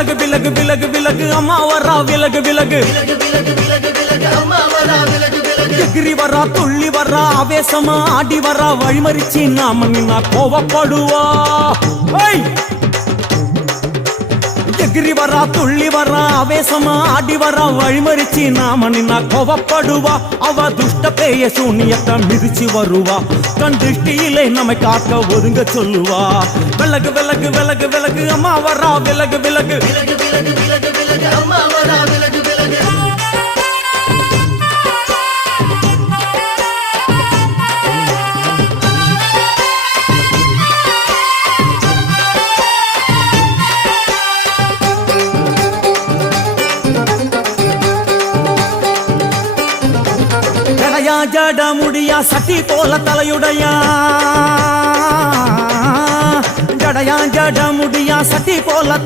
விலகு விலகு விலகு விலகு அம்மா வரா விலகு விலகு எகிரி வரா துள்ளி வரா ஆவேசமா ஆடி வரா வழிமறிச்சு நாம நின்னா கோவப்படுவா எகிரி வரா துள்ளி வரா ஆவேசமா ஆடி வரா வழிமறிச்சு நாம நின்னா கோவப்படுவா அவ துஷ்ட பேய சூனியத்தை மிதிச்சு வருவா கண் திருஷ்டியிலே நம்மை காக்க ஒதுங்க சொல்லுவா விலகு விலகு விலகு விலகு அம்மா வரா விலகு விலகு அம்மா வரா விலகு விலகு ஜட முடியா சட்டி போல தலையுடையா ஜடையா ஜட முடியா சட்டி போல